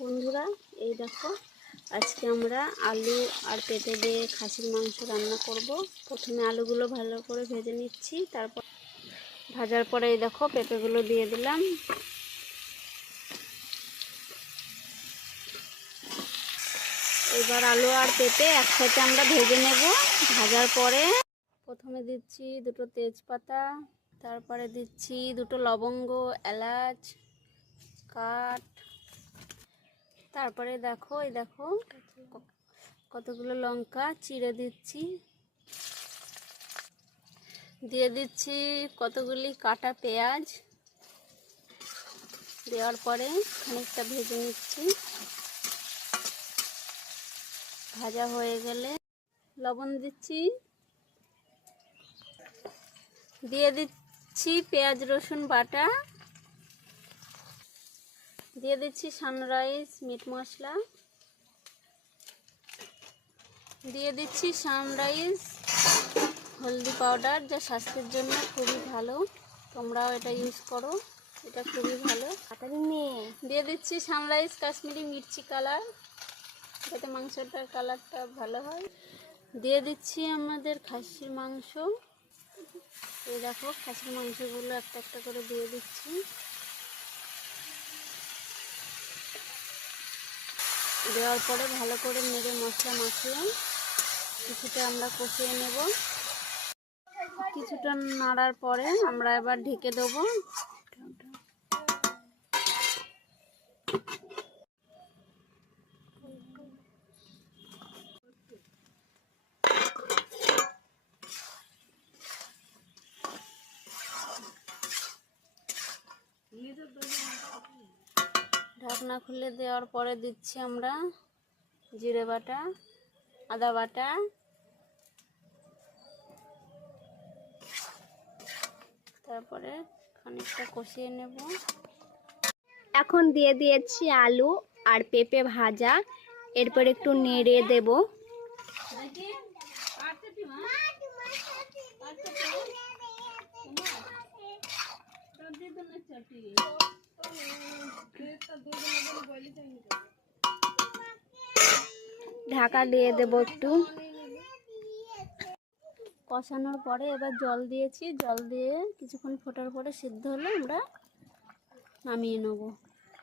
বন্ধুরা, এই দেখো আজকে আমরা আলু আর পেঁপে দিয়ে খাসির মাংস রান্না করব। প্রথমে আলুগুলো ভালো করে ভেজে নিচ্ছি, তারপর ভাজার পরে এই দেখো পেঁপেগুলো দিয়ে দিলাম। এবার আলু আর পেঁপে একসাথে আমরা ভেজে নেব। ভাজার পরে প্রথমে দিচ্ছি দুটো তেজপাতা, তারপরে দিচ্ছি দুটো লবঙ্গ, এলাচ, কাঠ, তারপরে দেখো এই দেখো কতগুলো লঙ্কা চিড়ে দিচ্ছি, দিয়ে দিচ্ছি কতগুলি কাটা পেঁয়াজ। দেওয়ার পরে খানিকটা ভেজে নিচ্ছি। ভাজা হয়ে গেলে লবণ দিচ্ছি, দিয়ে দিচ্ছি পেঁয়াজ রসুন বাটা, দিয়ে দিচ্ছি সানরাইজ মিট মশলা, দিয়ে দিচ্ছি সানরাইজ হলদি পাউডার, যা স্বাস্থ্যের জন্য খুবই ভালো, তোমরাও এটা ইউজ করো, এটা খুবই ভালো। দিয়ে দিচ্ছি সানরাইজ কাশ্মীরি মির্চি কালার, যাতে মাংসটার কালারটা ভালো হয়। দিয়ে দিচ্ছি আমাদের খাসির মাংস। এই দেখো খাসির মাংসগুলো একটা একটা করে দিয়ে দিচ্ছি। দেওয়ার পরে ভালো করে নেড়ে মশলা মাখিয়ে কিছুটা আমরা কষিয়ে নেব। কিছুটা নাড়ার পরে আমরা এবার ঢেকে দেবো। ঢাকনা খুলে দেওয়ার পরে দিচ্ছি আমরা জিরে বাটা, আদা বাটা, তারপরে খানিকটা কষিয়ে নেব। এখন দিয়ে দিয়েছি আলু আর পেঁপে ভাজা, এরপর একটু নেড়ে দেব। ঢাকা দিয়ে দেব একটু। কষানোর পরে এবার জল দিয়েছি, জল দিয়ে কিছুক্ষণ ফোটার পরে সিদ্ধ হলে আমরা নামিয়ে নেব।